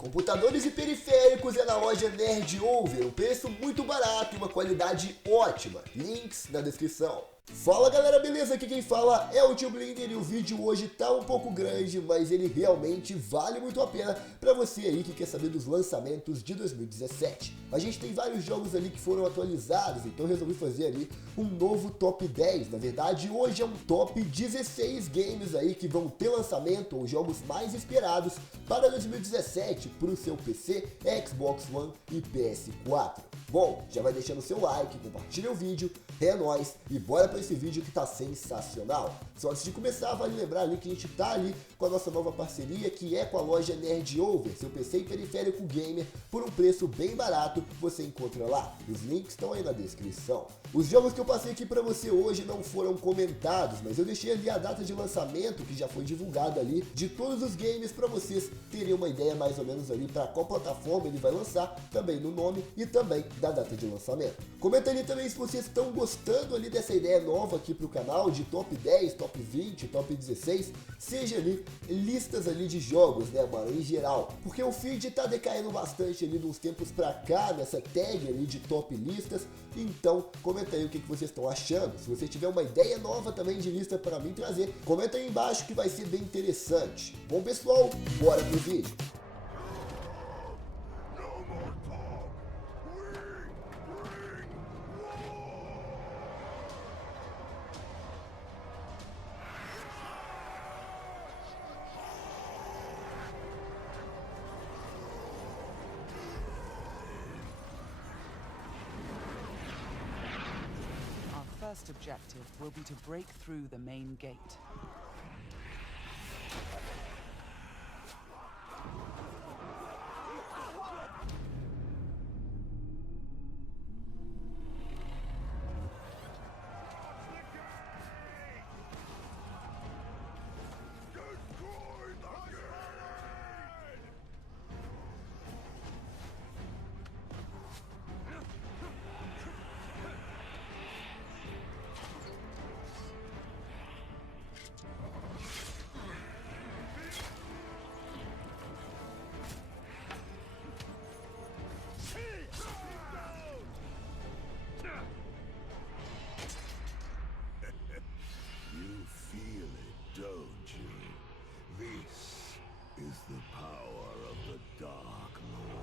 Computadores e periféricos é na loja Nerd Over, um preço muito barato e uma qualidade ótima. Links na descrição. Fala galera, beleza? Aqui quem fala é o Tio Blinder e o vídeo hoje tá um pouco grande, mas ele realmente vale muito a pena pra você aí que quer saber dos lançamentos de 2017. A gente tem vários jogos ali que foram atualizados, então eu resolvi fazer ali um novo top 10. Na verdade, hoje é um top 16 games aí que vão ter lançamento ou jogos mais esperados para 2017 pro seu PC, Xbox One e PS4. Bom, já vai deixando o seu like, compartilha o vídeo, é nóis e bora pra esse vídeo que tá sensacional. Só antes de começar, vale lembrar ali que a gente tá ali com a nossa nova parceria, que é com a loja Nerd Over, seu PC e periférico gamer por um preço bem barato, você encontra lá. Os links estão aí na descrição. Os jogos que eu passei aqui pra você hoje não foram comentados, mas eu deixei ali a data de lançamento, que já foi divulgada ali, de todos os games pra vocês terem uma ideia mais ou menos ali pra qual plataforma ele vai lançar, também no nome e também da data de lançamento. Comenta ali também se vocês estão gostando ali dessa ideia nova aqui pro canal, de top 10, top 20, top 16, seja ali listas ali de jogos, né, mano, em geral. Porque o feed tá decaindo bastante ali de uns tempos pra cá, nessa tag ali de top listas, então comenta aí o que vocês estão achando. Se você tiver uma ideia nova também de lista para mim trazer, comenta aí embaixo que vai ser bem interessante. Bom pessoal, bora pro vídeo. First objective will be to break through the main gate. Don't you? This is the power of the Dark Lord.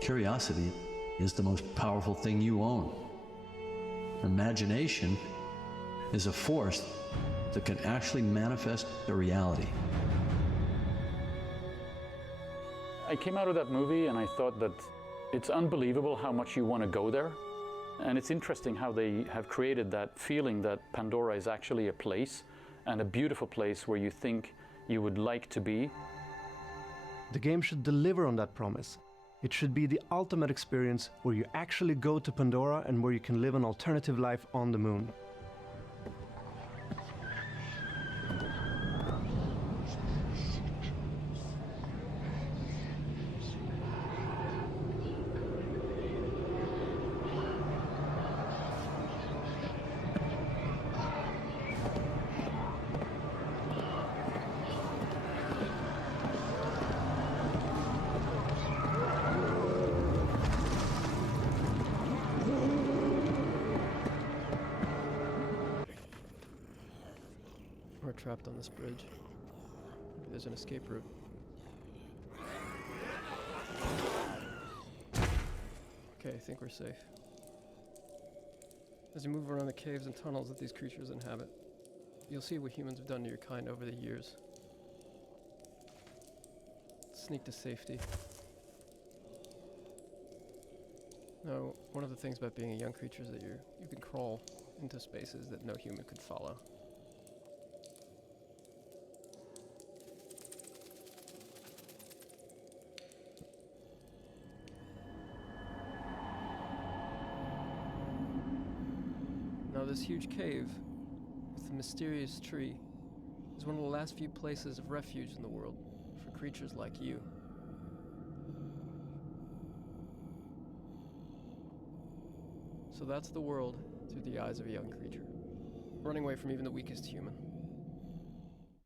Curiosity is the most powerful thing you own. Imagination is a force that can actually manifest a reality. I came out of that movie and I thought that it's unbelievable how much you want to go there. And it's interesting how they have created that feeling that Pandora is actually a place, and a beautiful place where you think you would like to be. The game should deliver on that promise. It should be the ultimate experience where you actually go to Pandora and where you can live an alternative life on the moon. We're trapped on this bridge. Maybe there's an escape route. Okay, I think we're safe. As you move around the caves and tunnels that these creatures inhabit, you'll see what humans have done to your kind over the years. Sneak to safety. Now, one of the things about being a young creature is that you can crawl into spaces that no human could follow. Now, this huge cave with the mysterious tree is one of the last few places of refuge in the world for creatures like you. So that's the world through the eyes of a young creature, running away from even the weakest human.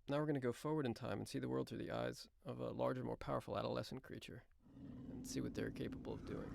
Now we're going to go forward in time and see the world through the eyes of a larger, more powerful adolescent creature, and see what they're capable of doing.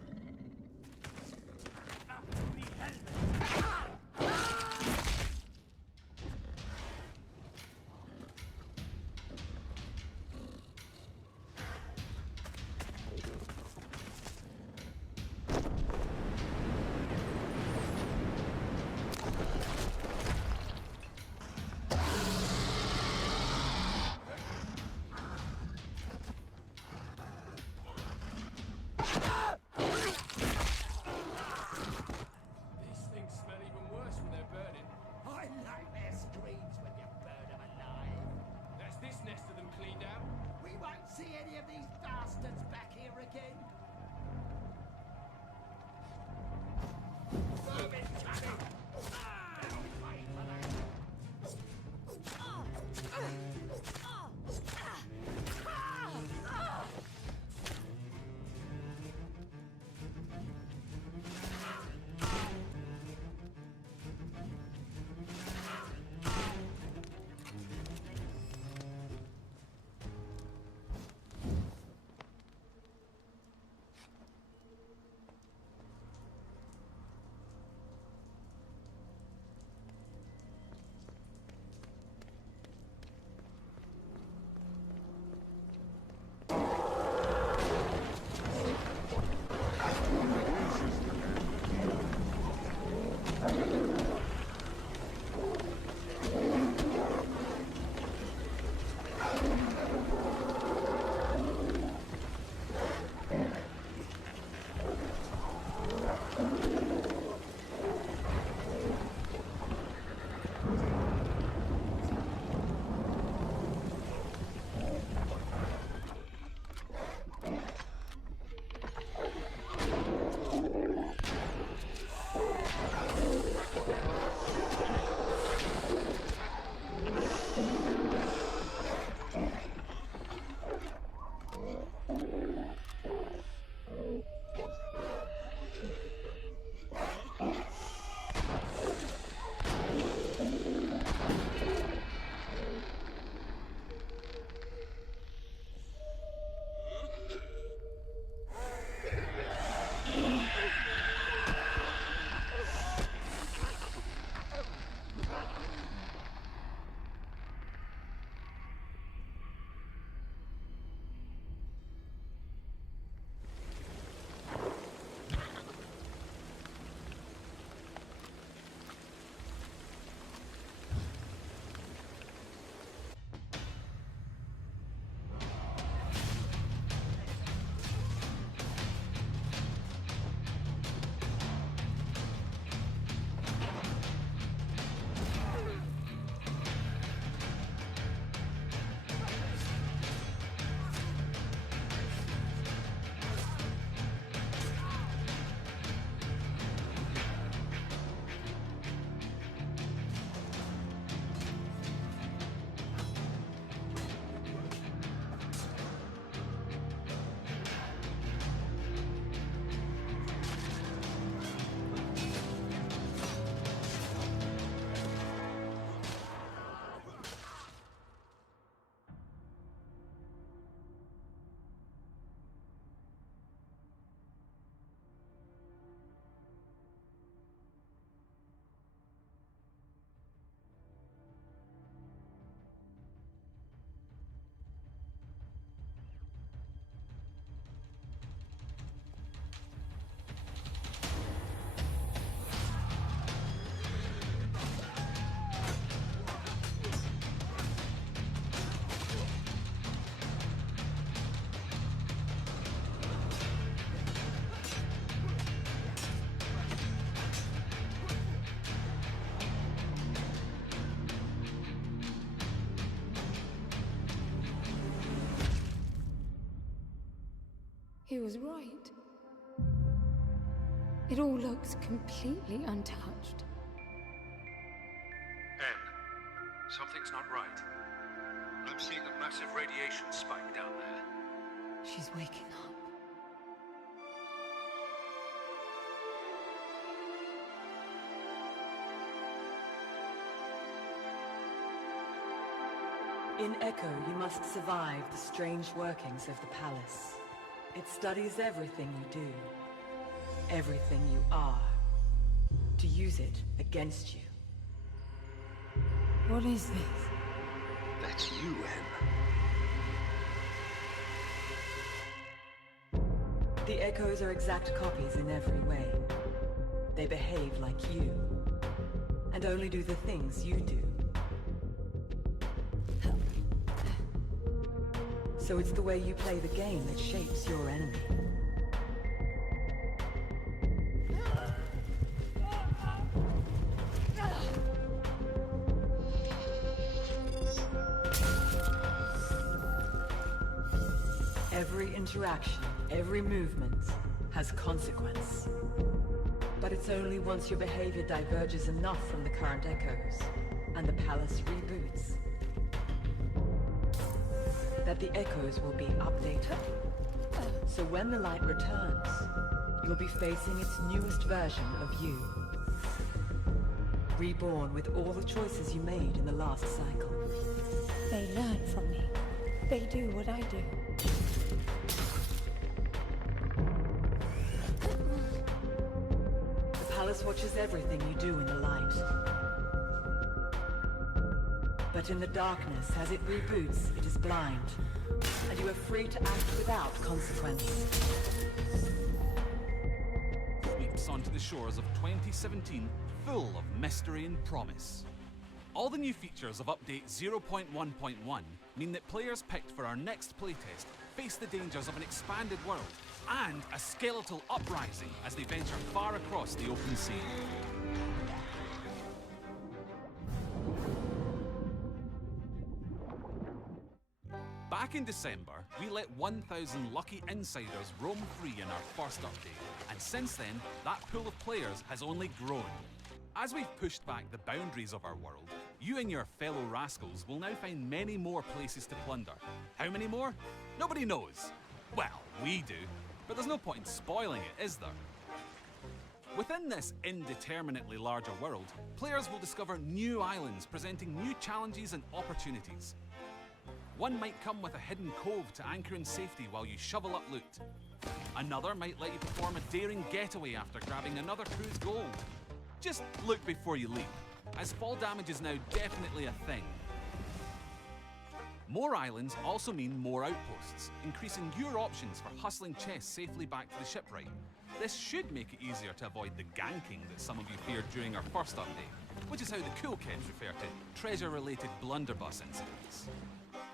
feels right. It all looks completely untouched. Anne, something's not right. I'm seeing a massive radiation spike down there. She's waking up. In Echo, you must survive the strange workings of the palace. It studies everything you do, everything you are, to use it against you. What is this? That's you, Anne. The Echoes are exact copies in every way. They behave like you, and only do the things you do. So it's the way you play the game that shapes your enemy. Every interaction, every movement has consequence. But it's only once your behavior diverges enough from the current Echoes, and the palace reboots, that the Echoes will be updated. So when the light returns, you'll be facing its newest version of you. Reborn with all the choices you made in the last cycle. They learn from me. They do what I do. The palace watches everything you do in the light. But in the darkness, as it reboots, it is blind, and you are free to act without consequence. Sweeps onto the shores of 2017, full of mystery and promise. All the new features of Update 0.1.1 mean that players picked for our next playtest face the dangers of an expanded world and a skeletal uprising as they venture far across the open sea. Back in December, we let 1,000 lucky insiders roam free in our first update, and since then, that pool of players has only grown. As we've pushed back the boundaries of our world, you and your fellow rascals will now find many more places to plunder. How many more? Nobody knows. Well, we do, but there's no point in spoiling it, is there? Within this indeterminately larger world, players will discover new islands presenting new challenges and opportunities. One might come with a hidden cove to anchor in safety while you shovel up loot. Another might let you perform a daring getaway after grabbing another crew's gold. Just look before you leap, as fall damage is now definitely a thing. More islands also mean more outposts, increasing your options for hustling chests safely back to the shipwright. This should make it easier to avoid the ganking that some of you feared during our first update, which is how the cool kids refer to treasure-related blunderbuss incidents.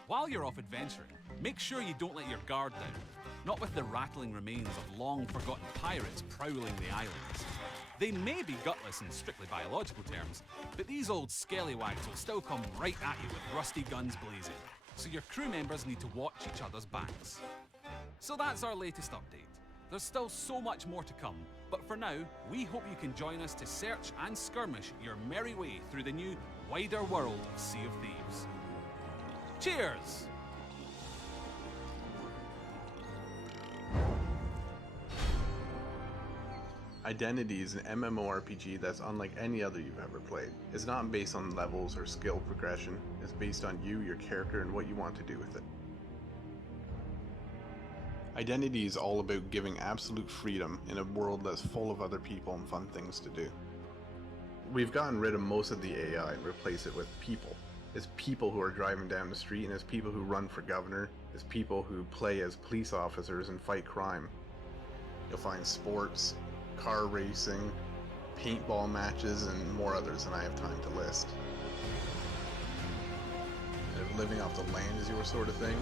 While you're off adventuring, make sure you don't let your guard down, not with the rattling remains of long-forgotten pirates prowling the islands. They may be gutless in strictly biological terms, but these old skellywags will still come right at you with rusty guns blazing, so your crew members need to watch each other's backs. So that's our latest update. There's still so much more to come, but for now, we hope you can join us to search and skirmish your merry way through the new, wider world of Sea of Thieves. Cheers! Identity is an MMORPG that's unlike any other you've ever played. It's not based on levels or skill progression, it's based on you, your character, and what you want to do with it. Identity is all about giving absolute freedom in a world that's full of other people and fun things to do. We've gotten rid of most of the AI and replaced it with people. It's people who are driving down the street, and it's people who run for governor, it's people who play as police officers and fight crime. You'll find sports, car racing, paintball matches, and more others than I have time to list. And if living off the land is your sort of thing,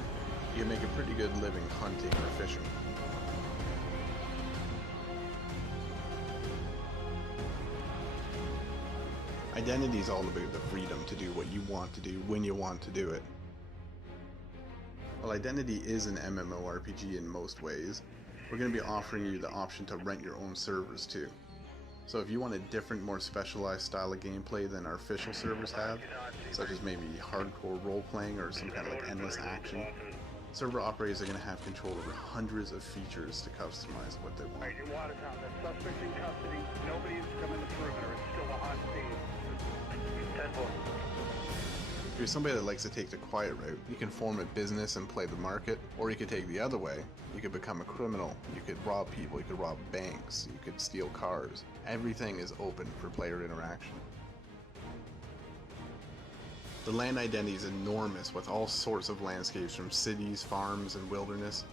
you can make a pretty good living hunting or fishing. Identity is all about the freedom to do what you want to do when you want to do it. While Identity is an MMORPG in most ways, we're going to be offering you the option to rent your own servers too. So if you want a different, more specialized style of gameplay than our official servers have, such as maybe hardcore role-playing or some kind of like endless action, server operators are going to have control over hundreds of features to customize what they want. Alright, in Watertown, the suspect in custody. Nobody's coming to the perimeter. It's still a hot scene. 10-4. If you're somebody that likes to take the quiet route, you can form a business and play the market, or you could take the other way. You could become a criminal, you could rob people, you could rob banks, you could steal cars. Everything is open for player interaction. The land identity is enormous with all sorts of landscapes from cities, farms, and wilderness.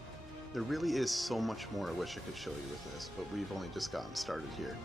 There really is so much more I wish I could show you with this, but we've only just gotten started here.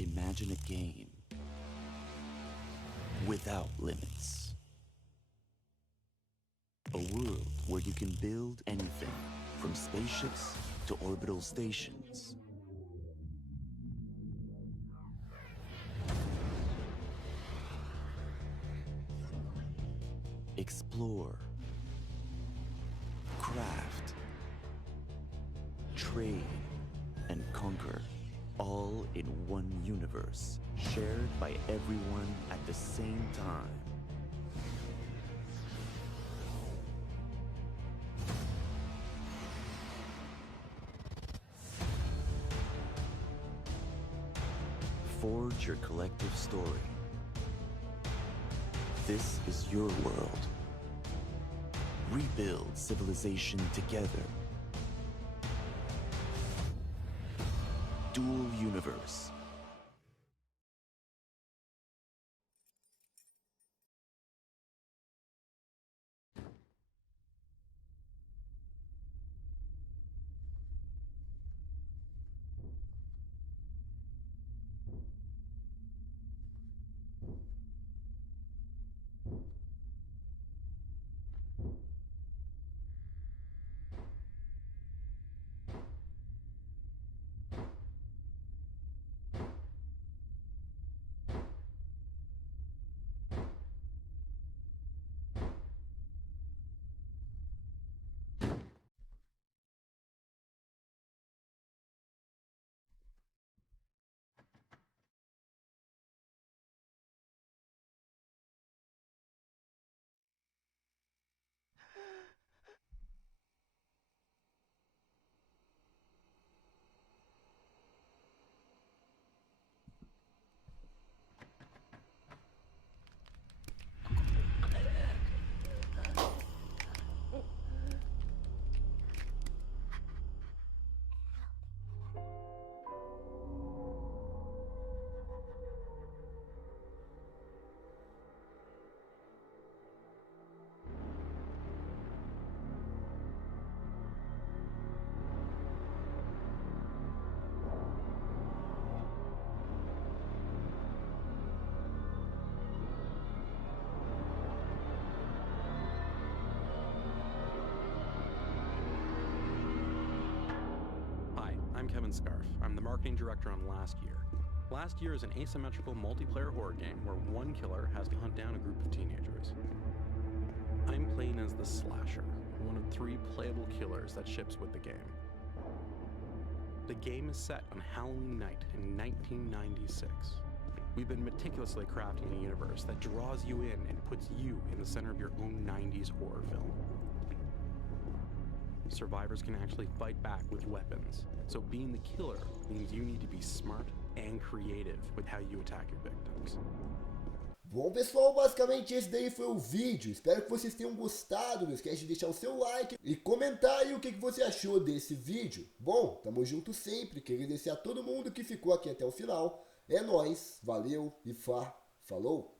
Imagine a game without limits. A world where you can build anything from spaceships to orbital stations. Explore, craft, trade, and conquer, all in one universe, shared by everyone at the same time. Forge your collective story. This is your world. Rebuild civilization together. Dual universe. I'm Kevin Scarf. I'm the marketing director on Last Year. Last Year is an asymmetrical multiplayer horror game where one killer has to hunt down a group of teenagers. I'm playing as the Slasher, one of 3 playable killers that ships with the game. The game is set on Halloween night in 1996. We've been meticulously crafting a universe that draws you in and puts you in the center of your own 90s horror film. Survivors can actually fight back with weapons, so being the killer means you need to be smart and creative with how you attack your victims. Bom, pessoal, basicamente esse daí foi o vídeo. Espero que vocês tenham gostado. Não esquece de deixar o seu like e comentar aí o que você achou desse vídeo. Bom, tamo junto sempre. Queria agradecer a todo mundo que ficou aqui até o final. É nóis, valeu e falou!